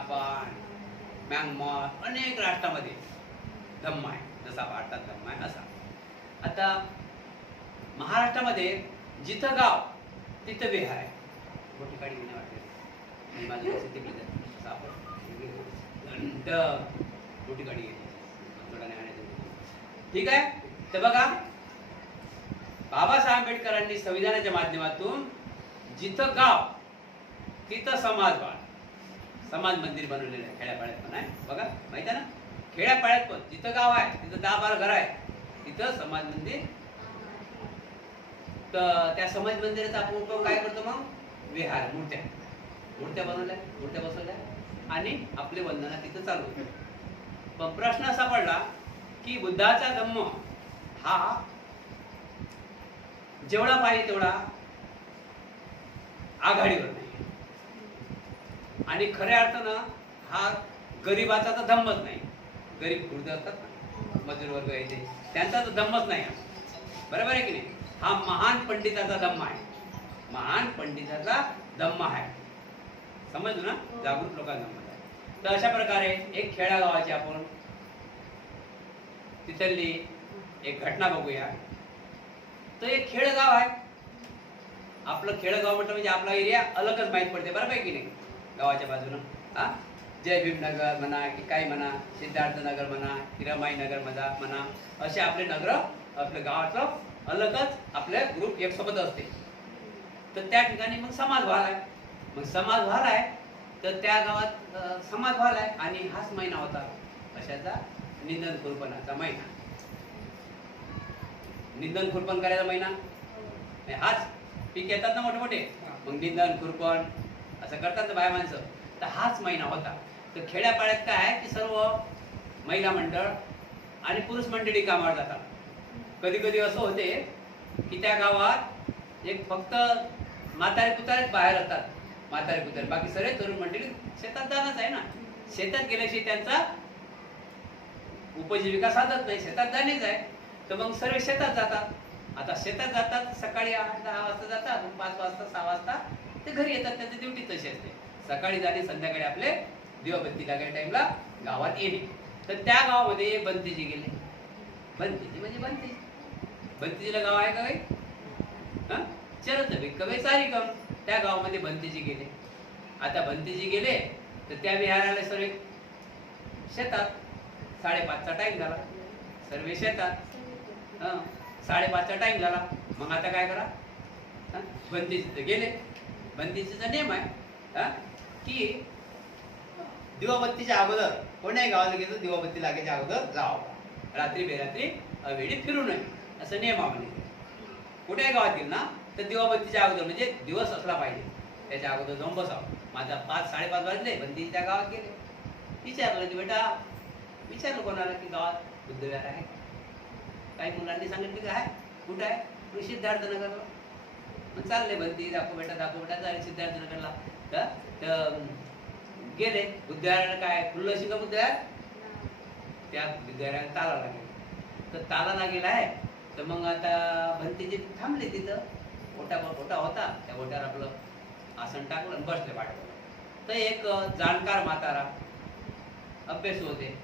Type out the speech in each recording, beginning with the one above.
Japan Myanmar अनेक राष्ट्रामध्ये धम्म आहे. जसा भारतात धम्म आहे असा आता महाराष्ट्रामध्ये जिथं गाव तिथं विहार आहे. मोठी गाडी घेणे वाटते माझं तिकडे तर मोठी ठीक आहे? तर बघा बाबासाहेब आंबेडकरांनी संविधानाच्या माध्यमातून जिथं गाव तिथं समाज वाढ समाज मंदिर बनवलेलं आहे खेड्यापाड्यात पण आहे. बघा माहिती आहे ना? खेड्यापाड्यात पण जिथं गाव आहे तिथं दहा बारा घर आहे तिथं समाज मंदिर. तर त्या समाज मंदिराचा आपण उपयोग काय करतो मग? विहार मूर्त्या. मूर्त्या बनवल्या मूर्त्या बसवल्या आणि आपले वंदना तिथं चालू होते. पण प्रश्न असा पडला की बुद्धाचा धम्म हा जेवढा पाहिजे तेवढा आघाडीवर आणि खऱ्या अर्थानं हा गरिबाचा तर धम्मच नाही. गरीब खुर्द असतात ना मजूर वर्ग येते त्यांचा तर धम्मच नाही हा. बरोबर आहे की नाही? हा महान पंडिताचा धम्म आहे. महान पंडिताचा धम्म आहे. समजलं ना? जागृत लोकांना आहे. तर अशा प्रकारे एक खेड्यागावाची आपण तिथली एक घटना बघूया. तर एक खेडगाव आहे. आपलं खेडगाव म्हटलं म्हणजे आपला एरिया अलगच माहीत पडते. बरोबर आहे की नाही? गावाच्या बाजूनं. हा? जय भीमनगर म्हणा की काय म्हणा सिद्धार्थ नगर म्हणा हिरामाई नगर म्हणा म्हणा असे आपले नगर आपल्या गावाचं अलगच आपल्या ग्रुप एक सोबत असते. तर त्या ठिकाणी मग समाज व्हालाय मग समाज व्हालाय तर त्या गावात समाज व्हालाय आणि हाच महिना होता. कशाचा? निंदन खुरपणाचा महिना. निंदन खुरपण करायचा महिना? हाच. पीक येतात ना मोठे मोठे मग निंदन खुरपण असं करतात ना बाय माणसं. तर हाच महिना होता. तर खेड्यापाड्यात काय आहे की सर्व महिला मंडळ आणि पुरुष मंडळी कामावर जातात. कधी कधी असं होते की त्या गावात एक फक्त म्हातारे पुतारेच बाहेर असतात. म्हातारे पुतारे बाकी सगळे तरुण मंडळी शेतात जाणंच आहे ना. शेतात गेल्याशी त्यांचा उपजीविका साधत नाही. शेतात जाणेच आहे. तर मग सर्व शेतात जातात. आता शेतात जातात सकाळी आठ दहा वाजता जातात मग पाच वाजता सहा वाजता ते घरी येतात त्यांची ड्युटी तशी असते. सकाळी जाणे संध्याकाळी आपले दिवाबत्ती लागायच्या टाइमला गावात येणे. तर त्या गावामध्ये बंतीजी गेले. बंतीजी म्हणजे बंतीजी. बंतीजीला गाव आहे का काही? हा? चरत कवे सारिकम त्या गावामध्ये बंतीजी गेले. आता बंतीजी गेले तर त्या विहाराला सर्व शेतात. साडेपाचचा टाइम झाला. सर्व शेतात. हां? साडेपाचचा टाइम झाला. मग आता काय करा? बंदीजी तर गेले. बंदीचा नियम आहे की दिवाबत्तीच्या अगोदर कोण्याही गावाला गेलो दिवाबत्ती लागायच्या अगोदर जावं. रात्री बेरात्री अवेळी फिरू नये असं आपण कुठेही गावात गेल ना तर दिवाबत्तीच्या अगोदर म्हणजे दिवस असला पाहिजे. त्याच्या अगोदर जाऊन बसावं. माझा पाच साडेपाच वाजले बंदीच्या गावात गेले. विचारलं की बेटा विचारलं कोणाला की गावात बुद्धविहार आहे? काही मुलांनी सांगितलं की आहे? कुठं आहे? मग सिद्धार्थनगरला मग चालले बंदी दाखव बेटा दाखव बेटा झाले सिद्धार्थनगरला तर गेले. बुद्धविहाराला काय? खुल्लं शिका बुद्धविहार त्या विद्यालयाला ताला लागेल तर ताला लागेला आहे तर मग आता भंतीजी थांबले तिथं ओटा ओटा होता. त्या ओट्यावर आपलं आसन टाकलं आणि बसले पाठवलं तर एक जाणकार म्हातारा अभ्यासू होते.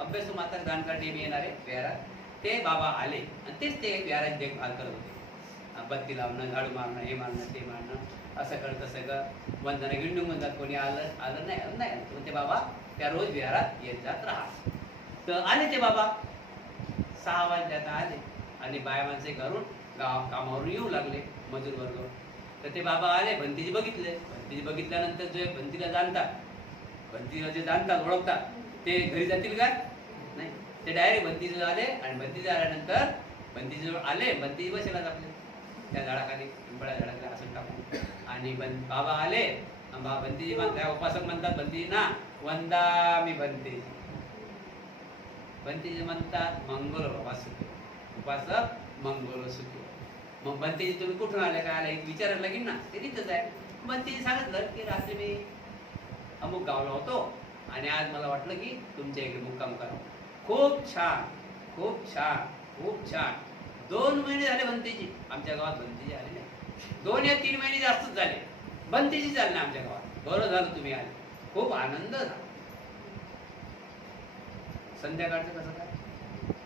अभ्यासू म्हातारा जाणकार नेहमी येणारे विहारात ते बाबा आले. आणि तेच ते विहाराची देखभाल करत होते. बत्ती लावणं झाडू मारणं हे मारणं ते मारणं असं करतं तसं वंदनं गिंडू म्हणतात कोणी आलं आलं नाही आलं नाही. म्हणते तर ते बाबा त्या रोज विहारात येत जात राहा तर आले ते बाबा. सहा वाजल्यात आले. आणि बाया माणसे घरून गाव कामावरून येऊ लागले मजूर वर्ग. तर ते बाबा आले भंतीजी बघितले. भंतीजी बघितल्यानंतर जे भंतीला जाणतात भंतीला जे जाणतात ओळखतात ते घरी जातील का? नाही. ते डायरेक्ट भंतीजी आले आणि भंतीजी आल्यानंतर भंतीजवळ आले भंतीजी बसेलाच आपले त्या झाडाखाली पिंपळ्या झाडाखाली असं टाकू. आणि बन बाबा आले. आणि बा भंतीजी म्हणतात उपासक म्हणतात भंतीजी ना वंदा मी बनते बंतीजी म्हणतात मंगल बाबा सुखी. उपासक मंगल सुखी. मग बनतेजी तुम्ही कुठून आले काय आले विचारायला लागेल ना ते तिथंच आहे. बनतेजी सांगितलं की रात्री मी अमुक गावला होतो. आणि आज मला वाटलं की तुमच्या इकडे मुक्काम करावं. खूप छान खूप छान खूप छान. दोन महिने झाले बनतेजी आमच्या गावात बनतेजी आले नाही. दोन या तीन महिने जास्तच झाले. बनतेजी चालले आमच्या गावात. बरं झालं तुम्ही आले. खूप आनंद झाला. संध्याकाळचं कसं काय?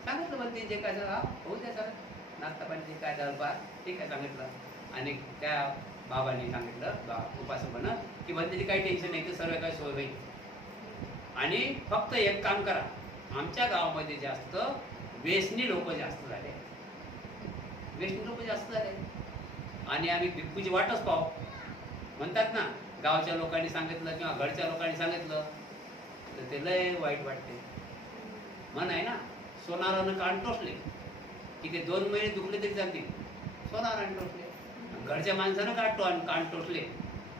सांगितलं बनते जे काय झालं हा होऊ द्या सर. नाश्ता पाणी जे काय झालं बा ठीक आहे सांगितलं. आणि त्या बाबांनी सांगितलं बा उपासकानं की भंतीची काही टेन्शन नाही की सर्व काय सोय होईल. आणि फक्त एक काम करा. आमच्या गावामध्ये जास्त वेसनी लोक जास्त झाले. वैष्णव लोक जास्त झाले. आणि आम्ही भिक्खूची वाटच पाहू म्हणतात ना गावच्या लोकांनी सांगितलं किंवा घरच्या लोकांनी सांगितलं तर ते लय वाईट वाटते. म्हण आहे ना सोनारानं कान टोचले. की ते दोन महिने दुखले तरी चालतील. सोनारानं टोचले. घरच्या माणसानं का टो कान टोचले.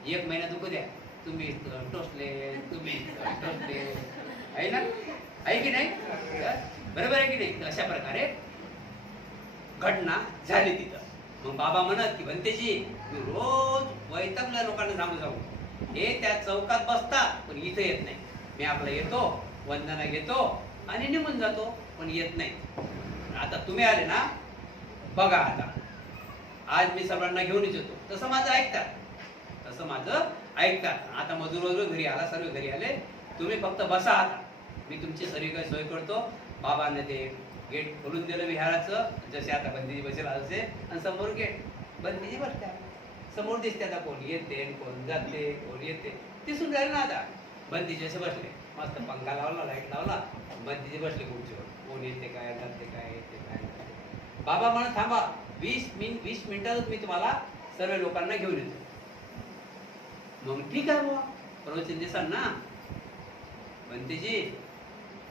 एक महिना दुखू द्या. तुम्ही टोचले तुम्ही टोचले. आहे ना? आहे की नाही? बरोबर आहे की नाही? अशा प्रकारे घटना झाली तिथं. मग बाबा म्हणत की भंतेजी मी रोज वैतागल्या लोकांना सांगू जाऊ हे त्या चौकात बसतात पण इथं येत नाही. मी आपला येतो वंदना घेतो आणि निघून जातो पण येत नाही. आता तुम्ही आले ना बघा आता. आज मी सर्वांना घेऊनच येतो. तसं माझं ऐकतात. तसं माझं ऐकतात. आता मजूर वजूर घरी आला सर्व घरी आले. तुम्ही फक्त बसा आता. मी तुमची सर्व काही सोय करतो. बाबांना ते गेट खोलून दिलं विहाराचं. जसे आता बंदीजी बसेल असे. आणि समोर गेट. बंदीजी बसत्या समोर दिसते आता कोण येते कोण जाते कोण येते. दिसून जाईल ना आता. बंदीजी असे बसले. मस्त पंखा लावला लाइट लावला. बंदीजी बसले खुर्चीवर. कोण येते काय जाते काय येते काय बाबा म्हणा थांबा वीस मिनिट वीस मिनिटातच मी तुम्हाला सर्व लोकांना घेऊन येतो. मग ठीक आहे बुवा. प्रवचन देसाल ना. बंदीजी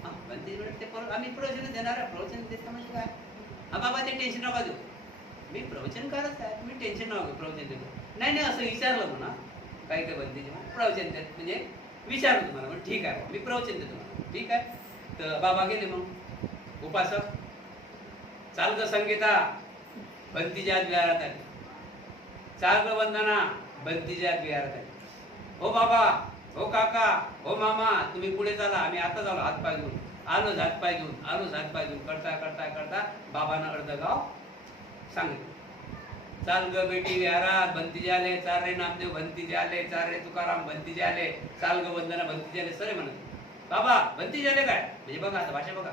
हा बंतीजी ते परत आम्ही प्रवचन देणार आहे प्रवचन देता म्हणजे काय हा बाबा ते टेन्शन नका देऊ मी प्रवचन करत आहे तुम्ही टेन्शन नका घेऊ प्रवचन देतो नाही नाही असं विचारलं म्हणा काही काही बंदीचे प्रवचन देत म्हणजे विचारलं तुम्हाला मग ठीक आहे मी प्रवचन देतो ठीक आहे तर बाबा गेले मग उपासक चाल ग संगीता बंतीच्या विहारात आली चाल ग वंदना बंतीच्या विहारात आली हो बाबा हो काका हो मामा तुम्ही पुढे चला आम्ही आता झालो हातपाय घेऊन. आलोच हातपाय घेऊन आलोच हातपाय घेऊन. करता करता करता बाबांना अर्ध गाव सांगितलं. चाल ग बेटी विहारात बंतीजे आले चार रे नामदेव बंतीजे आले चार रे तुकाराम बंतीजे आले चाल ग वंदना बंतीजे आले सरे म्हणत बाबा बंतीजे आले काय? म्हणजे बघा आता भाषा बघा.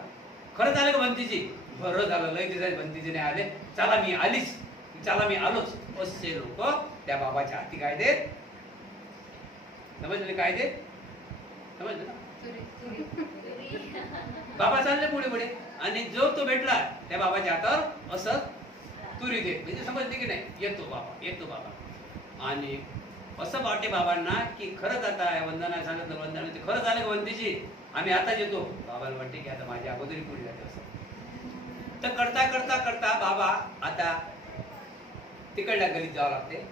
खरं झालं का बंतीजी बरं झालं लय दिवसात भंतीचे नाही आले. चला मी आलीच. चला मी आलोच. असे लोक त्या बाबाच्या हाती काय देत? समजले काय देत समजलं बाबा चालले पुढे पुढे. आणि जो तो भेटला त्या बाबाच्या हातावर असं तुरी देत म्हणजे समजले की नाही? येतो बाबा येतो बाबा. आणि असं वाटे बाबांना की खरंच आता वंदना सांगितलं वंदना ते खरंच आले का वंदीजी? आम्ही आताच येतो. बाबाला वाटते की आता माझी अगोदरी पुढे जाते असं. तर करता करता करता बाबा आता तिकडल्या गलीत जावं लागते.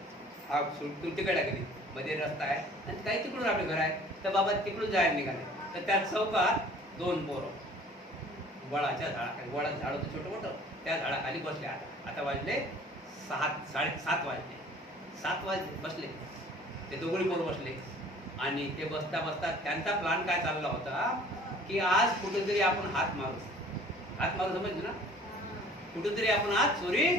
हा सुटून तिकडल्या गलीत. मध्ये रस्ता आहे. आणि काही तिकडून आपलं घर आहे. तर बाबा तिकडून जायला निघाले. तर त्या चौकात दोन पोरं. वडाच्या झाडा वडाचं झाड होतं छोटं मोठं. त्या झाडाखाली बसले आता आता वाजले सहा साडे सात वाजले. सात वाजले बसले. ते दोघडी पोरं बसले. आणि ते बसता बसता त्यांचा प्लान काय चालला होता की आज कुठेतरी आपण हात मारू. हात मारू समजलं ना? कुठेतरी आपण आज चोरी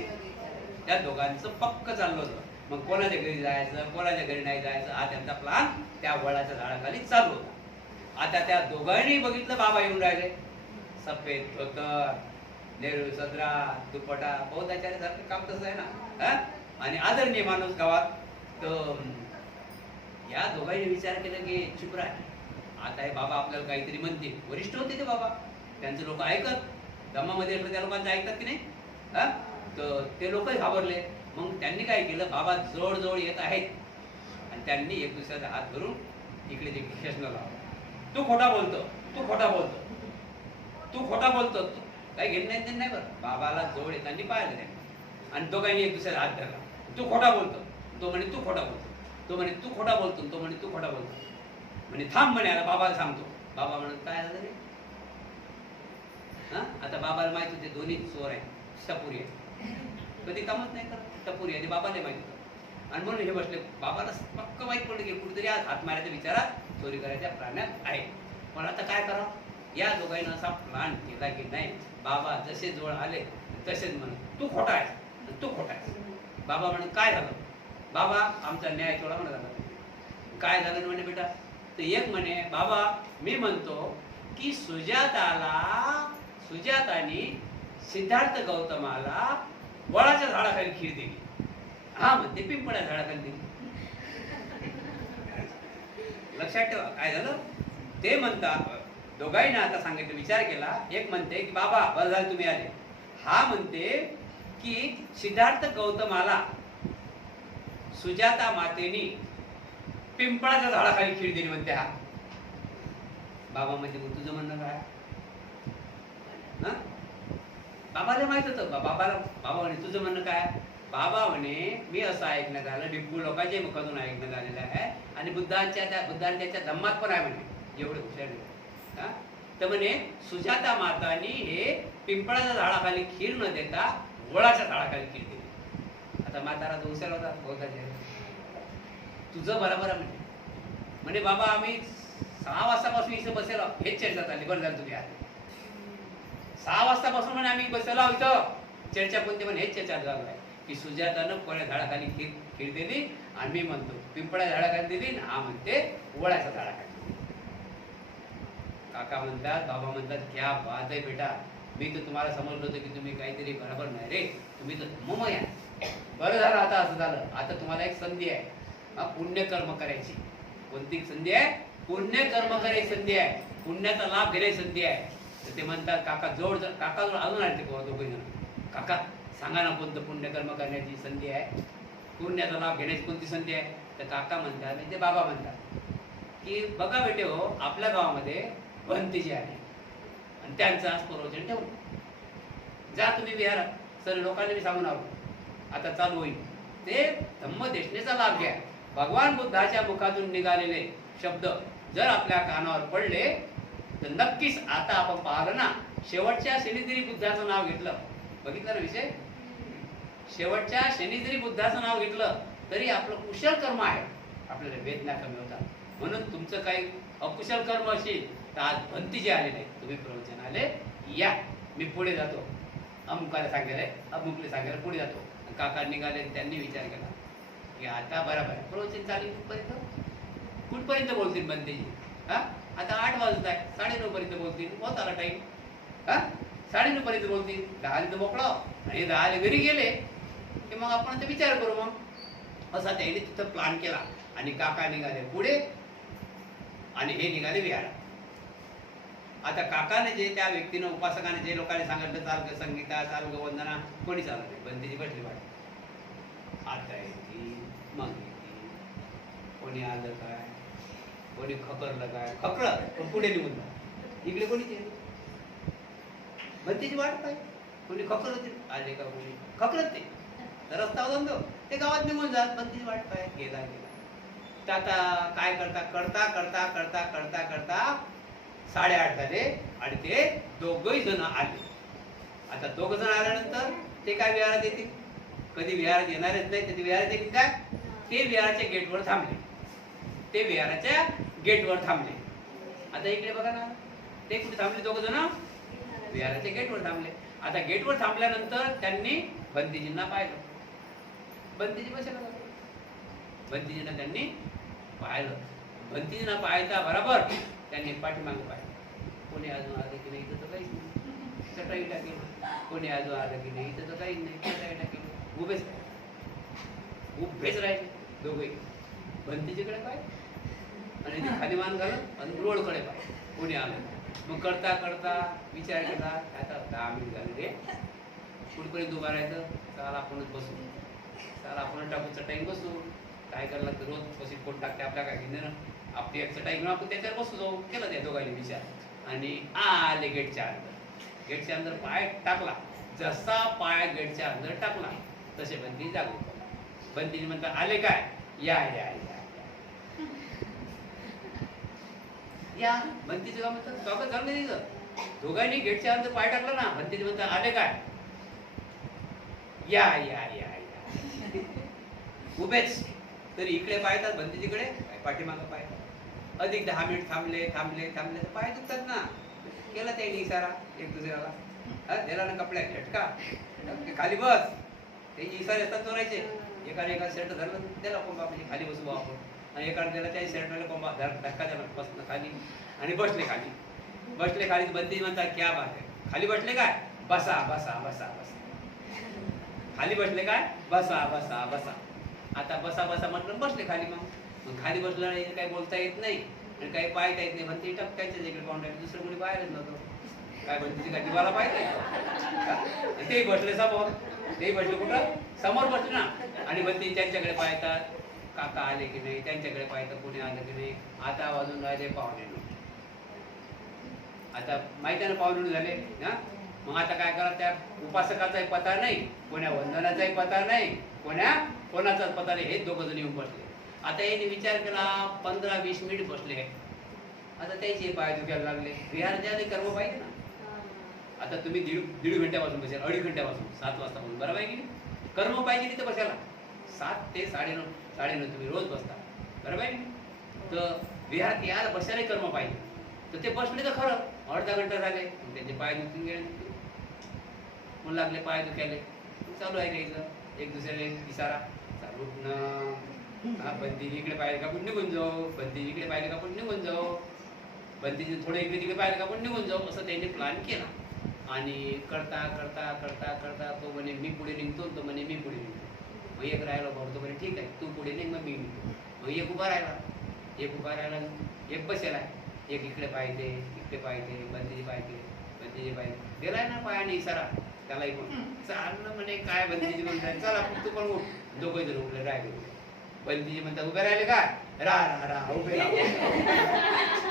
त्या दोघांचं पक्क चाललं होतं. मग कोणाच्या घरी जायचं कोणाच्या घरी नाही जायचं? हा त्यांचा प्लान त्या वडाच्या झाडाखाली चालू होता. आता त्या दोघांनी बघितलं बाबा येऊन राहिले. सफेद धोतर नेहरू सदरा दुपटा बहुताचार्य सारखं काम तसं आहे ना? आणि आदरणीय माणूस गावात तर या दोघांनी विचार केला की चुप आता हे बाबा आपल्याला काहीतरी म्हणतील. वरिष्ठ होते ते बाबा. त्यांचे लोक ऐकत. धम्मामध्ये त्या लोकांचं ऐकतात की नाही? हा? तर ते लोकही घाबरले. मग त्यांनी काय केलं? बाबा जवळ येत आहेत. आणि त्यांनी एक दुसऱ्याचा हात धरून इकडे ते खेचणं लावलं. तू खोटा बोलतो. तू खोटा बोलतो. तू खोटा बोलतो. तू काही घेणं नाही नाही बरं. बाबाला जवळ येताना पाहिलं नाही. आणि दोघांनी एक दुसऱ्याचा हात धरला. तू खोटा बोलतो. तो म्हणे तू खोटा बोलतो. तो म्हणे तू खोटा बोलतो. तो म्हणे तू खोटा बोलतो. म्हणे थांब म्हणे आला बाबाला सांगतो. बाबा म्हणत काय झालं रे? हा? आता बाबाला माहीत होते दोन्ही चोर आहे सपुरी आहे कधी कामच नाही करत. टपुरी आणि बाबाला माहिती होतं. आणि म्हणून हे बसले. बाबाला पक्क माहीत पडलं की कुठेतरी आज हात मारायच्या विचारात चोरी करायच्या प्राण्यात आहे. पण आता काय करावं? या दोघांना असा प्लान केला की नाही बाबा जसे जवळ आले तसेच म्हण तू खोटा आहे तू खोटा आहे बाबा म्हणे काय झालं? बाबा आमचा न्याय थोडा म्हणा झाला. काय झालं म्हणे बेटा? तर एक म्हणे बाबा मी म्हणतो की सुजाताला सुजातानी सिद्धार्थ गौतमाला वळाच्या झाडाखाली खीर दिली. हा म्हणते पिंपळ्या झाडाखाली दिली. लक्षात ठेवा काय झालं? ते म्हणतात दोघांना आता सांगितलं विचार केला. एक म्हणते की बाबा बरं झालं तुम्ही आले. हा म्हणते की सिद्धार्थ गौतमाला सुजाता मातेनी पिंपळाच्या झाडाखाली खीर दिली म्हणते हा. बाबा म्हणजे मग तुझं म्हणणं काय? हा? बाबाला माहीत होतं. बा- बाबाला बाबा म्हणे तुझं म्हणणं काय बाबा म्हणे मी असं ऐकण्यात आलं डिप्पू लोकांच्या मुखातून ऐकण्यात आलेलं आहे आणि बुद्धांच्या त्या बुद्धांच्या त्या धम्मात पण आहे म्हणे. जेवढे हुशार आहे. हा? तर म्हणे सुजाता मातानी हे पिंपळाच्या झाडाखाली खीर न देता वळाच्या झाडाखाली खीर दिली. आता म्हातारा तो हुशार होता तुझं बरोबर आहे म्हणे. म्हणे बाबा आम्ही सहा वाजतापासून इथे बसेल हेच चर्चा चालली. बरं झालं तुम्ही आले सहा वाजतापासून म्हणे आम्ही बसलो आहोत इथं. चर्चा कोणती पण हेच चर्चा चालू आहे. की सुजातानं कोण्या झाडाखाली खीर खीर दिली आणि मी म्हणतो पिंपळ्या झाडाखाली दिली आणि हा म्हणते वळाच्या झाडाखाली काका म्हणतात बाबा म्हणतात क्या बात आहे बेटा. मी तर तुम्हाला समजलो होतो की तुम्ही काहीतरी बरोबर नाही रे. तुम्ही तर मम या बरं झालं आता असं झालं. आता तुम्हाला एक संधी आहे. हा, पुण्यकर्म करायची. कोणती संधी आहे? पुण्यकर्म करायची संधी आहे. पुण्याचा लाभ घेण्याची संधी आहे. तर ते म्हणतात काका जोड जर काका जवळ अजून आले ते दोघे जण. काका सांगा ना कोणतं पुण्यकर्म करण्याची संधी आहे? पुण्याचा लाभ घेण्याची कोणती संधी आहे? तर काका म्हणतात आणि ते बाबा म्हणतात की बघा बेटे हो आपल्या गावामध्ये भंतीजी आहे आणि त्यांचं आज प्रवचन ठेवलं जा तुम्ही विहारात सर लोकांनी मी सांगून आलो. आता चालू होईल. ते धम्मदेशनेचा लाभ घ्या. भगवान बुद्धाच्या मुखातून निघालेले शब्द जर आपल्या कानावर पडले तर नक्कीच आता आपण पाहिलं ना शेवटच्या शनी बुद्धाचं नाव घेतलं बघितलं ना विषय? शेवटच्या शनी बुद्धाचं नाव घेतलं तरी आपलं कुशल कर्म आहे. आपल्याला वेदना कमी होतात. म्हणून तुमचं काही अकुशल कर्म असेल तर आज भंती जे आले नाही तुम्ही प्रवचन आले या. मी पुढे जातो. अमुकाला सांगायला अमुकले सांगायला पुढे जातो. काका निघाले त्यांनी विचार केला. की आता बरोबर प्रवचन चालेल कुठपर्यंत? कुठपर्यंत बोलतील बंदीजी? हा? आता आठ वाजत आहे. साडेनऊ पर्यंत बोलतील. होत आला टाईम हा? साडेनऊ पर्यंत बोलतील. दहा तर मोकळा आणि दहा घरी गेले की मग आपण आता विचार करू मग. असा त्याने तिथं प्लॅन केला. आणि काका निघाले पुढे. आणि हे निघाले विहारात. आता काकाने जे त्या व्यक्तीनं उपासकाने जे लोकांनी सांगितलं चाल ग संगीता चाल ग वंदना कोणी चालत नाही. पण तिची बसली वाट. आता येते मग येते कोणी आलं काय? कोणी खकरलं काय? खकर पण पुढे निघून जा. इकडे कोणी मग तिची वाट पाहिजे कोणी खकर होते आले का कोणी? खकरत ते. तर रस्ता होता ते गावात निघून जात. भंतीची वाट पाहिजे गेला गेला. तर आता काय करता? करता करता करता करता करता साडेआठ झाले आणि ते दोघही जण आले. आता दोघ जण आल्यानंतर ते काय विहारात येतील? कधी विहारात येणारच नाही. कधी विहारात येतील काय? ते विहाराच्या गेटवर थांबले. ते विहाराच्या गेटवर थांबले. आता इकडे बघा ना ते कुठे थांबले दोघ जण? विहाराच्या गेटवर थांबले. आता गेटवर थांबल्यानंतर त्यांनी बंदीजींना पाहिलं. बंदीजी बसायला बंदीजींना त्यांनी पाहिलं. बंदीजींना पाहायचा बरोबर त्यांनी पाठीमागं पाहिलं. कोणी अजून आलं की नाही इथं तर काहीच नाही. चटाई टाकेल. कोणी अजून आलं की नाही इथं तर काहीच नाही. चटाई टाकेल. उभेच राहिले. उभेच राहिले दोघे बंदीजीकडे पाहिजे आणि ते खाली मान घालत आणि रोडकडे पाय कोणी आलं? मग करता करता विचार केला आता दहा मिनिट झाले रे. कुठपर्यंत उभा राहायचं? चाल आपणच बसू. चाल आपण टाकू टाईम बसू. काय करायला लागतं? रोज कशी कोण टाकते आपल्या काय घेणं? आपली एक चटाई घेऊन आपण त्याच्यावर बसू जाऊ. केला त्या दोघांनी विचार. आणि आले गेटच्या अंदर. गेटच्या अंदर पाय टाकला. जसा पाय गेटच्या अंदर टाकला तसे बंदी जागो. बंदीने म्हणतात आले काय? या या या या. या. भंतीचं का म्हणतात स्वागत झालं नाही तिचं दोघांनी गेटच्या अंत पाय टाकला ना भंतीचे म्हणतात आले काय? या या या या. उभेच. तरी इकडे पाहतात भंतीजीकडे पाठीमागं पाहतात अधिक दहा मिनिट थांबले थांबले थांबले तर पाय दुखतात ना. केला त्यांनी इशारा एक दुसऱ्याला. हा, दिला ना कपड्या झटका. खाली बस. ते इशारे असतात चोरायचे एकाने एका शर्ट धरलं त्याला कोंबा म्हणजे खाली बसू बाबा आपण. आणि एक त्याला त्या शर्टला कोंबा धर धक्का द्याला बसणं खाली आणि बसले खाली. बसले खाली बंदी म्हणतात क्या बात आहे. खाली बसले काय? बसा बसा बसा बसा. खाली बसले काय? बसा बसा बसा. आता बसा बसा म्हटलं बसले खाली मग. मग खाली बसलं नाही काही बोलता येत नाही आणि काही पाहता येत नाही. म्हणते टपकायचे इकडे पाहुणे दुसरं कोणी बाहेरच नव्हतं. काय म्हणते का जीवाला पाहिजे तेही बसले समोर. तेही बसले कुठं? समोर बसले ना. आणि म्हणते त्यांच्याकडे पाहतात. काका आले की नाही त्यांच्याकडे पाहायचं कोणी आलं की नाही आता वाजून राहिले पाहुणे. आता माहिती आहे ना पाहुणे झाले ना मग आता काय करा त्या उपासकाचाही पता नाही कोण्या वंदनाचाही पता नाही कोण्या कोणाचाच पता नाही हे दोघं जण येऊन बसले. आता यांनी विचार केला पंधरा वीस मिनिट बसले. आता त्याचे पाय दुखायला लागले. विहार द्यायला कर्म पाहिजे ना. आता तुम्ही दीड दीड घंट्यापासून बसेल अडीच घंट्यापासून सात वाजतापासून बरोबर आहे की कर्म पाहिजे तिथे बसायला. सात ते साडेनऊ. साडेनऊ तुम्ही रोज बसता. बरोबर आहे तर विहारात यायला बसायला कर्म पाहिजे. तर ते बसले तर खरं. अर्धा घंटा झाले. त्यांचे पाय दुखून गेले. म्हणून लागले पाय दुखायले. चालू आहे इथं? एक दुसऱ्याला इशारा. चालू ना हा बंदी इकडे पाहिजे का पण निघून जाऊ. बंदी इकडे पाहिजे का पण निघून जाऊ. बंदीचे थोडे इकडे तिकडे पाहिजे का पण निघून जाऊ. असं त्यांनी प्लॅन केला. आणि करता करता करता करता तो म्हणे मी पुढे निघतो तो म्हणे मी पुढे निघतो. एक राहिला भाऊ तो म्हणे ठीक आहे तू पुढे निघ मग मी मग एक उभा राहिला. एक उभा राहिला एक बसेला. एक इकडे पाहिजे इकडे पाहिजे बंदीची पाहिजे बंदीची पाहिजे गेलाय ना पायाने इशारा. त्याला पण चाल ना म्हणे काय बंदीजी म्हणताय चला तू पण उठ. दोघे जण उठले राहिले. बंदीजी म्हणतात उभे राहिले काय रा रा रा उभे राहा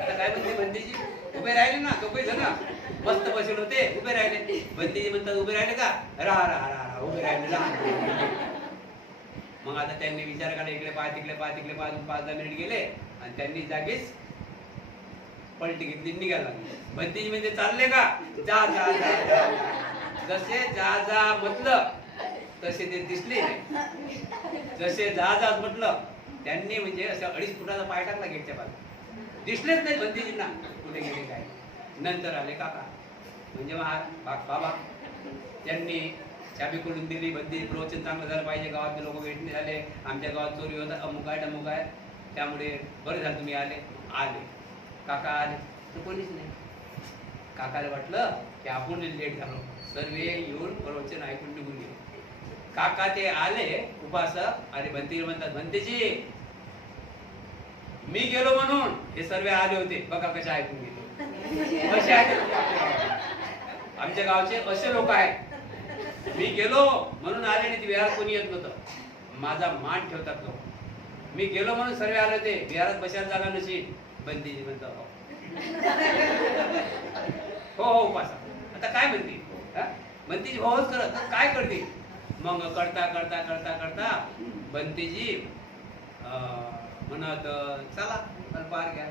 आता काय म्हणते बंदीजी? उभे राहिले ना दोघे जण. मस्त बसेल होते उभे राहिले. बंदीजी म्हणतात उभे राहिले का? रा रा रा रा उभे राहिले रा मग आता त्यांनी विचार काढला इकडे पाय तिकडे पाय तिकडे पाय पाच दहा मिनिट गेले आणि त्यांनी जागीच पलटी घेतली निघाला. बंदीजी म्हणजे चालले का? जा जा जा जा. जा. जसे जा जा म्हटलं तसे ते दिसले नाही. जसे जा जा म्हटलं त्यांनी म्हणजे असं अडीच फुटाचा पाय टाकला गेटच्या बाजूला. दिसलेच नाही बंदीजींना कुठे गेले काय? नंतर आले काका. म्हणजे महार बा- बाबा. त्यांनी चाबी खोलून दिली बंदी प्रवचन चांगलं झालं पाहिजे. गावातले लोक भेटणे झाले. आमच्या गावात चोरी होता. अमुक आहे टमुक आहे. त्यामुळे बरं झालं तुम्ही आले. आले. काका आले. तर कोणीच नाही. काकाला वाटलं की आपण लेट झालो. सर्व येऊन प्रवचन ऐकून निघून गेले. काका ते आले उपासक. आणि भंती म्हणतात भंतेजी मी गेलो म्हणून हे सर्व आले होते. बघा कसे ऐकून गेले कसे आमच्या गावचे असे लोक आहेत. मी गेलो म्हणून आले नाही विहारात कोणी येत नव्हतं. माझा मान ठेवतात लोक. मी गेलो म्हणून सर्व आले होते. विहारात बसायला जागा नशी बंदीजी म्हणतो. हो. हो हो उपासा. आता काय म्हणते? बंतीजी भाऊच करत. काय करते मग करता करता करता करता बंतीजी म्हणत चला पार घ्या.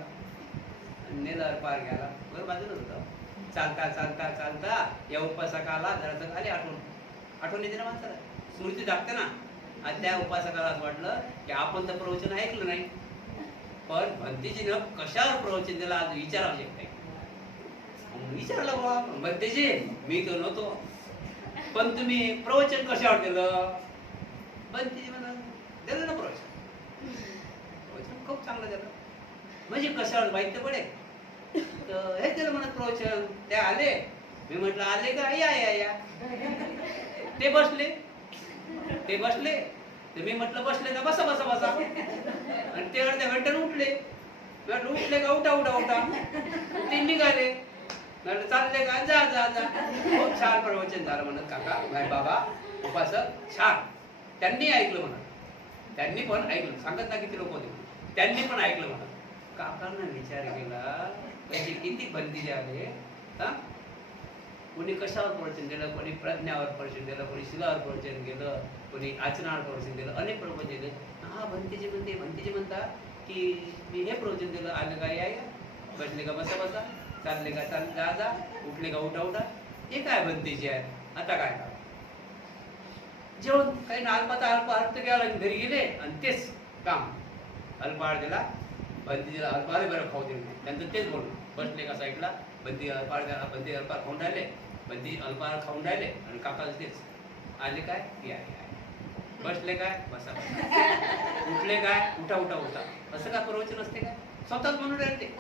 नेलं पार घ्यायला बरं बाजूला होतं चालता चालता चालता या उपासकाला जरा आली आठवण आठवण येते ना माणसाला? स्मृती दाखते ना. आणि त्या उपासकाला असं वाटलं की आपण तर प्रवचन ऐकलं नाही. पण भंतीजीनं कशावर प्रवचन दिलं आज विचारावं शकत नाही. विचारलं बा भंतीजी मी तो नव्हतो. पण तुम्ही प्रवचन कशावर दिलं भंतीजी म्हणा दिलं ना प्रवचन प्रवचन खूप चांगलं दिलं म्हणजे कशावर? माहिती तर तर हे दिलं म्हणत प्रवचन. ते आले. मी म्हटलं आले का? या या या. ते बसले. ते बसले. तर मी म्हटलं बसले का? बसा बसा बसा. आणि ते अर्ध्या घंट्यानं उठले. म्हटलं उठले का? उठा उठा उठा. ते निघाले. म्हटलं चालले का? जा जा जा. खूप छान प्रवचन झालं म्हणत काका. माय बाबा उपासक छान. त्यांनी ऐकलं म्हणत. त्यांनी पण ऐकलं. सांगत ना किती लोक होते. त्यांनी पण ऐकलं म्हणत काकांना विचार केला त्याचे किती बंदी आले हा? कोणी कशावर प्रवचन दिलं कोणी प्रज्ञावर प्रवचन दिलं कोणी शिलावर प्रवचन केलं कोणी आचरणावर प्रवचन केलं अनेक प्रवचन दिले हा भंतीजी म्हणते भंतीजी म्हणता की मी हे प्रवचन दिलं आलं का या बसले का बसा बसा? चालले का चाल जा जा उठले का उठा उठा? हे काय भंतीजी आहे आता काय जेवण काही ना अल्पाचा अल्पहार तर गेला आणि घरी गेले आणि तेच काम. अल्पहार दिला बंदीला अल्पहार बरं खाऊ दिलं नाही नंतर तेच बोललो बसले का साईडला बंदी अल्पहार द्या बंदी अल्पार खाऊन राहिले बंदी अल्पहार खाऊन राहिले आणि काकाच तेच. आले काय? या बसले काय? बसा. उठले काय? उठा उठा उठा. असं काय प्रवचन असते काय स्वतःच म्हणून राहिले. ते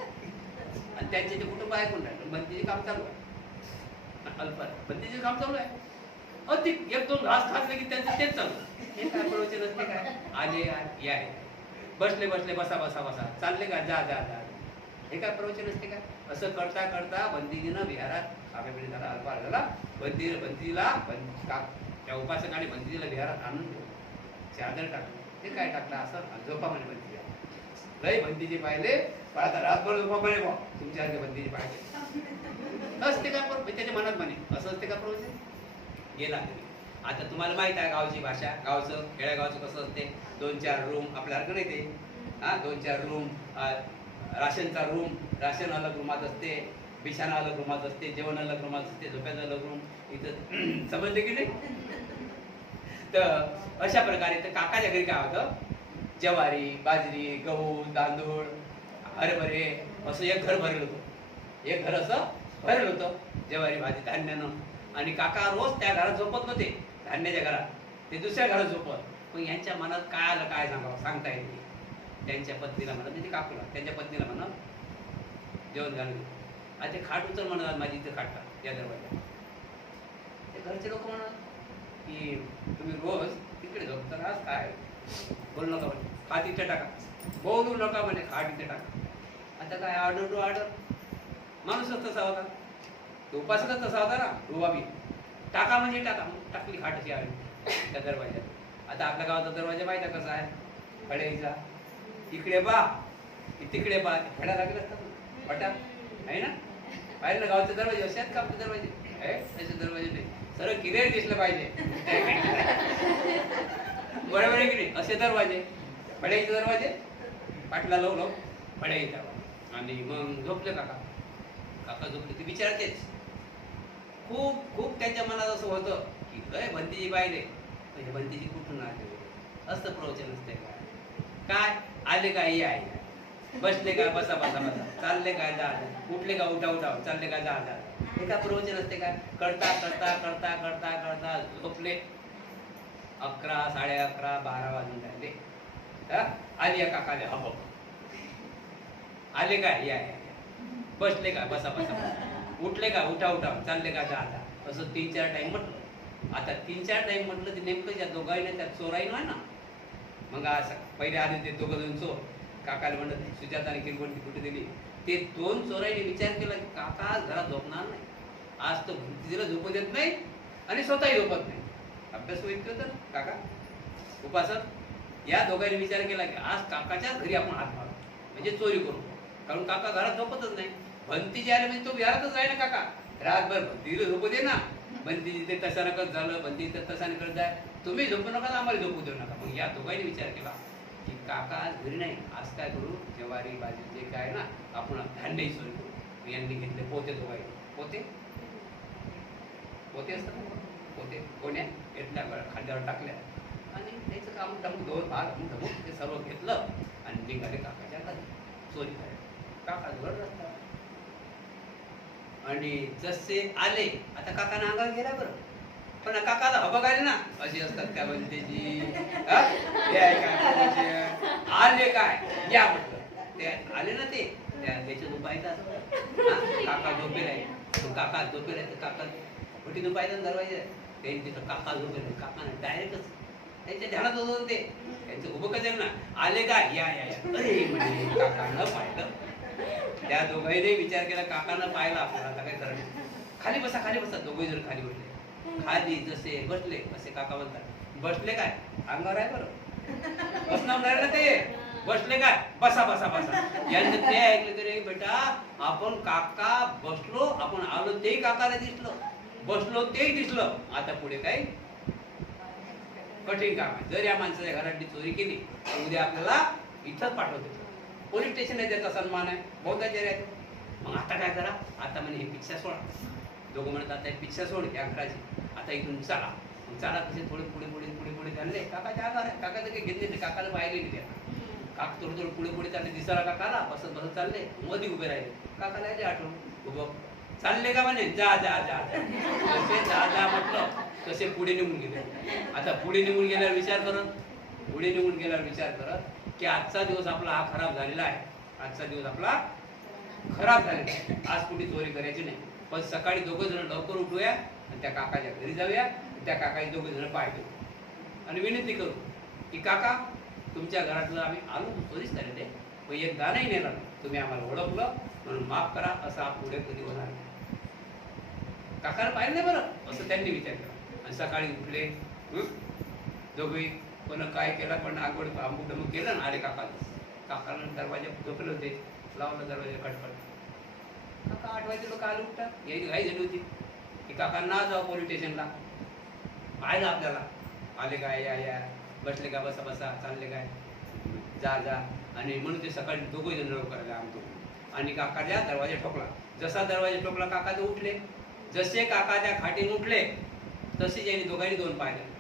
आणि त्यांचे ते कुटुंब ऐकून राहिले. बंदीचे काम चालू आहे. अल्पार बंदीचे काम चालू आहे. अहो ते एक दोन घास खाल्ले की त्यांचं तेच चालू आहे. हे काय प्रवचन असते काय आले या या. बसले बसले बसा बसा बसा. चालले का? जा जा जा. हे काय प्रवचन असते काय? असं करता करता बंदीजीनं विहारात आपल्या झाला अल्पार झाला. बंदी बंदीला का त्या उपासकाने बंदीला विहारात आणून ठेवलं चादर टाकलं. ते काय टाकलं? असं झोपा म्हणे लय बंदीजी पाहिले. पण आता रातभर झोपामध्ये बा बुवा तुमच्या बंदीजी पाहिले असते का? त्याच्या मनात म्हणे असं असते का प्रवचन? गेला. घरी. आता तुम्हाला माहीत आहे गावची भाषा गावचं खेड्यागावचं कसं असते? दोन चार रूम आपल्यासारखं येते. हा दोन चार रूम राशनचा रूम राशन अलग रूमात असते बिछाना अलग रूमात असते जेवण अलग रूमात असते झोप्याचं अलग रूम इथं समजले की नाही? तर अशा प्रकारे तर काकाच्या घरी काय होतं? ज्वारी बाजरी गहू तांदूळ हरभरे असं एक घर भरलं होतं. एक घर असं भरलं होतं. ज्वारी भाजी धान्यानं. आणि काका रोज त्या घरात झोपत नव्हते. धान्याच्या घरात. ते दुसऱ्या घरात झोपत. पण यांच्या मनात काय आलं काय सांगावं सांगता येत नाही. त्यांच्या पत्नीला म्हणत म्हणजे काकूला त्यांच्या पत्नीला म्हणत जेवण घालून आणि ते खाट उचल म्हणतात माझी इथे खाटतात या दरवाज्यात. ते घरचे लोक म्हणत की तुम्ही रोज तिकडे झोपता आज काय बोलू नका म्हणे खाट इथे टाका. बोलू नका म्हणे खाट इथे टाका. आता काय ऑर्डर टू ऑर्डर माणूसच तसा होता. तो उपासकच तसा होता ना रुबाबी टाका म्हणजे टाका मग टाकली खाटची आली. त्या दरवाज्यात आता आपल्या गावाचा दरवाजा माहिती कसा आहे? फड्याचा इकडे बा तिकडे बा फड्या लागले असतात फटा आहे ना? पाहिलं ना गावचे दरवाजे? असे आहेत का आपले दरवाजे? आहे? त्याचे दरवाजे नाही. सरळ क्लिअर दिसलं पाहिजे. बरोबर आहे की नाही? असे दरवाजे. फड्याचे दरवाजे? पाटला लावून लावून फड्याचे आणि मग झोपले काका. काका झोपले. ते विचारतेच. खूप खूप त्यांच्या मनात असं होतं की काय बंदीजी पाहिजे म्हणजे बंदीजी कुठून आले असं प्रवचन असते काय काय? आले काय या बसले काय बसा बसा बसा. चालले काय जा उठले का? उठा उठा चालले काय जा हे काय प्रवचन असते काय करता करता करता करता करता झोपले. अकरा साडे अकरा बारा वाजून राहिले. आली या काकाले. हब आले काय या या बसले काय बसा बसा बसा. उठले का? उठा उठा. चालले का जा आता असं तीन चार टाईम म्हटलं. आता तीन चार टाईम म्हटलं ते नेमकं ज्या दोघांनी त्या चोराईनं आहे ना? मग असं पहिले आले ते दोघं दोन चोर. काकाला म्हणत सुजाताने किरकोळ कुठे दिली? ते दोन चोराईने विचार केला की काका आज घरात झोपणार नाही. आज तो तिला झोपू देत नाही आणि स्वतःही झोपत नाही. अभ्यास होईल तर काका? उपासात? या दोघांनी विचार केला की आज काकाच्याच घरी आपण हात मारू. म्हणजे चोरी करू. कारण काका घरात झोपतच नाही. भंती जे आले म्हणजे तो विहारातच आहे ना काका. रातभर भंतीला झोपू दे ना. बंदी ते तसा नकच झालं बंदी तर तसा निकत जाय. तुम्ही झोपू नका आम्हाला झोपू देऊ नका. मग या दोघांनी विचार केला की काका आज घरी नाही. आज काय करू? ज्वारी बाजरी जे काय ना आपण धान्यही सोय करू. यांनी घेतले पोते दोघांनी. पोते? पोते असतात ना? पोते. कोण्या? घेतल्या बरं खांद्यावर टाकल्या. आणि त्याचं काम टाकून दोन भाग अमुक ते सर्व घेतलं आणि निघाले काकाच्या घरी. चोरी करायला. काका घर रस्ता आणि जसे आले आता काकानं अंगावर गेला बरं. पण काकाला हबक आले ना अशी असतात त्या बंदेची आले काय? या म्हटलं. ते आले ना ते त्याच्या त्याच्यात असतं. हा? काका झोपेल आहे. तो काका झोपेल आहे तर काका कुठे पाहिजे दरवाजे त्यांनी तिथं काका झोपेल आहे. डायरेक्टच त्यांच्या ध्यानात होत ते. त्यांचं उभं कसं ना. आले काय? या या या. अरे म्हणजे काकानं पाहिलं. त्या दोघांनी विचार केला काकांना पाहिला आपल्याला आता काय करणार? खाली बसा खाली बसा. दोघे जण खाली बसले. खाली जसे बसले असे काका म्हणतात. बसले काय? अंगावर आहे बरं. बसणार नाही ना ते. बसले काय? बसा बसा बसा. यांचं ते ऐकलं तरी बेटा आपण काका बसलो आपण आलो तेही काकाला दिसलो. बसलो तेही दिसलं. आता पुढे काय कठीण काम आहे. जर या माणसाच्या घरातली चोरी केली तर उद्या आपल्याला इथंच पाठवते. पोलीस स्टेशन आहे त्याचा सन्मान आहे बहुताचार्य आहे मग आता काय करा? आता म्हणे हे पिक्चर सोडा. दोघं म्हणत आता हे पिक्चर सोड की अकराची आता इथून चला. चला तसे थोडे पुढे पुढे पुढे पुढे चालले. काका जागा आहे. काका तर काही घेतले नाही काकाला बाहेर गेली त्या काका थोडं थोडं पुढे पुढे चालले. दिसायला काकाला बसत बसत चालले. मध्ये उभे राहिले. काकाला यायचे आठवण. उभं चालले का म्हणे? जा जा जा कसे जा जा म्हटलं. तसे पुढे निघून गेले. आता पुढे निघून गेल्यावर विचार करत. पुढे निघून गेल्यावर विचार करत. की आजचा दिवस आपला हा खराब झालेला आहे. आजचा दिवस आपला खराब झालेला आहे. आज कुठे चोरी करायची नाही. पण सकाळी दोघं जण लवकर उठूया आणि त्या काकाच्या घरी जाऊया त्या काकाची दोघे जण पाय आणि विनंती करू की काका तुमच्या घरातलं आम्ही आलो चोरीच झालेले आहे पण एक दानही नेला तुम्ही आम्हाला ओळखलं म्हणून माफ करा असं हा पुढे कधी होणार नाही. काकाला पाहिलं नाही बरं असं त्यांनी विचार केला. आणि सकाळी उठले दोघे कोण काय केलं पण आंघोळ आंबूट मग केलं ना आले काका काकाला दरवाजा झोपले होते लावलं दरवाजा खटखट काका आठ वाजता लोक आले उठतात. यायची घाई झाली होती. की काका ना जाऊ पोलीस स्टेशनला पाहिलं आपल्याला. आले काय या या. बसले का बसा बसा. चालले काय? जा जा. आणि म्हणून ते सकाळी दोघे जण लवकर आले आमतो आणि काकाच्या दरवाजा ठोकला. जसा दरवाजा ठोकला काका ते उठले. जसे काका त्या खाटीन उठले तसे यांनी दोघांनी दोन धरले.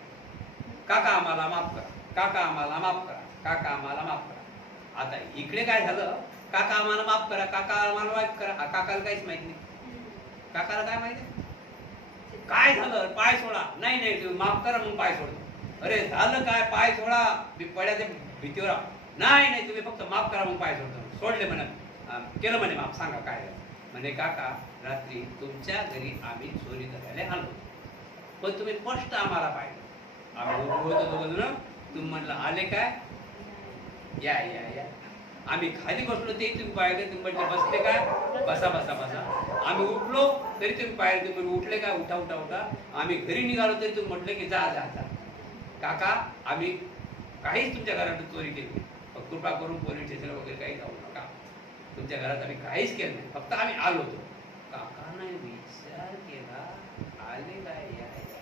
काका आम्हाला माफ करा. काका आम्हाला माफ करा. काका आम्हाला माफ करा. आता इकडे काय झालं? काका आम्हाला माफ करा. काका आम्हाला माफ करा. काकाला काहीच माहीत नाही. काकाला काय माहिती काय झालं? पाय सोडा. नाही नाही तुम्ही माफ करा मग पाय सोडतो. अरे झालं काय? पाय सोडा. मी पड्याच्या भीतीवर आहो. नाही नाही तुम्ही फक्त माफ करा मग पाय सोडतो. सोडले म्हणे. केलं म्हणे माफ. सांगा काय झालं. म्हणे काका रात्री तुमच्या घरी आम्ही चोरी करायला आलो. पण तुम्ही स्पष्ट आम्हाला पाहिजे आम्ही उभं होतो दोघं जण तुम्ही म्हणलं आले काय? या या या. आम्ही खाली बसलो ते तुम्ही पाहिले तुम्ही म्हटलं बसले काय बसा बसा बसा. आम्ही उठलो तरी तुम्ही पाहिले तुम्ही उठले काय उठा उठा उठा. आम्ही घरी निघालो तरी तुम्ही म्हटलं की जा जा जा. काका आम्ही काहीच तुमच्या घरात चोरी केली कृपा करून पोलीस स्टेशन वगैरे काही जाऊ नका. तुमच्या घरात आम्ही काहीच केलं नाही. फक्त आम्ही आलो होतो काकाने विचार केला आले काय या या.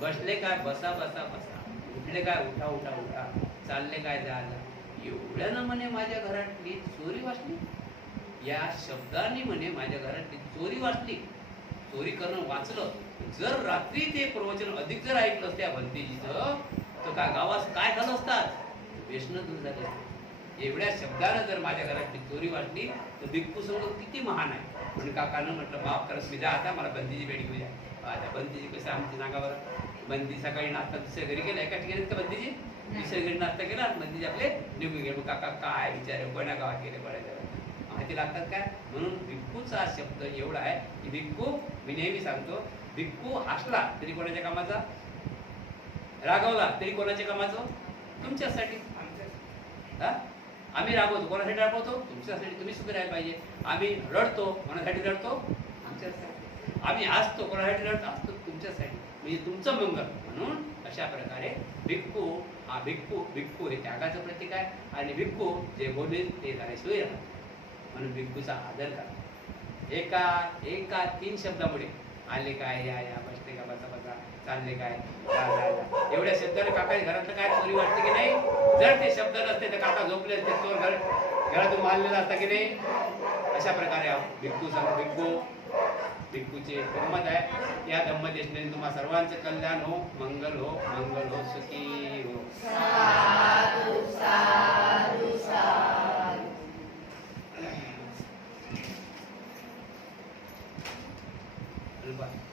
बसले काय? बसा बसा बसा. उठले काय? उठा उठा उठा. चालले काय झालं एवढ्यानं म्हणे माझ्या घरातली चोरी वाचली? या शब्दाने म्हणे माझ्या घरातली चोरी वाचली. चोरी करणं वाचलं. जर रात्री ते प्रवचन अधिक जर ऐकलं त्या भंतीजीचं तर काय गावात काय झालं असतात व्यसन दूर झाले एवढ्या शब्दानं जर माझ्या घरातली चोरी वाटली तर भिक्खू संघ किती महान आहे. म्हणून काकानं म्हटलं माफ करत मी जा आता मला बंदीची भेट घेऊ द्या. आता बंदीची कसं आमची सांगावर बंदी सकाळी नाश्ता दुसऱ्या घरी गेला एका ठिकाणी का बंदीची? दुसऱ्या घरी नाश्ता केला बंदीचे आपले निघून गेले. काका काय विचार कोण्या गावात गेले कोणाच्या माहिती लागतात काय म्हणून भिक्खूचा शब्द एवढा आहे की भिक्खू मी नेहमी सांगतो भिक्खू हसला तरी कोणाच्या कामाचा? रागवला तरी कोणाच्या कामाचं? तुमच्यासाठी. हा? आम्ही रागवतो. कोणासाठी रागवतो? तुमच्यासाठी तुम्ही सुखी राहायला पाहिजे. आम्ही रडतो. कोणासाठी रडतो? तुमच्यासाठी आम्ही हसतो कोणासाठी रडतो हसतो तुमच्यासाठी म्हणजे तुमचं मंगल. म्हणून अशा प्रकारे भिक्खू हा भिक्खू भिक्खू हे त्यागाचं प्रतीक आहे. आणि भिक्खू जे बोलेल ते झाल्याशिवाय राहतात. म्हणून भिक्खूचा आदर करा. एका एका तीन शब्दामुळे. आले काय? या या बसले का? बसा बसा. चालले काय? एवढ्या शब्दाने काका घरातलं काय चोरी वाटते की नाही? जर ते शब्द नसते तर काका झोपले असते. चोर घर घरातून मारलेला असता की नाही? अशा प्रकारे भिक्खू सांग भिक्खू भिक्खूचे गंमत आहे. या गंमत यशने तुम्हा सर्वांचं कल्याण हो मंगल हो मंगल हो सुखी हो. बरं.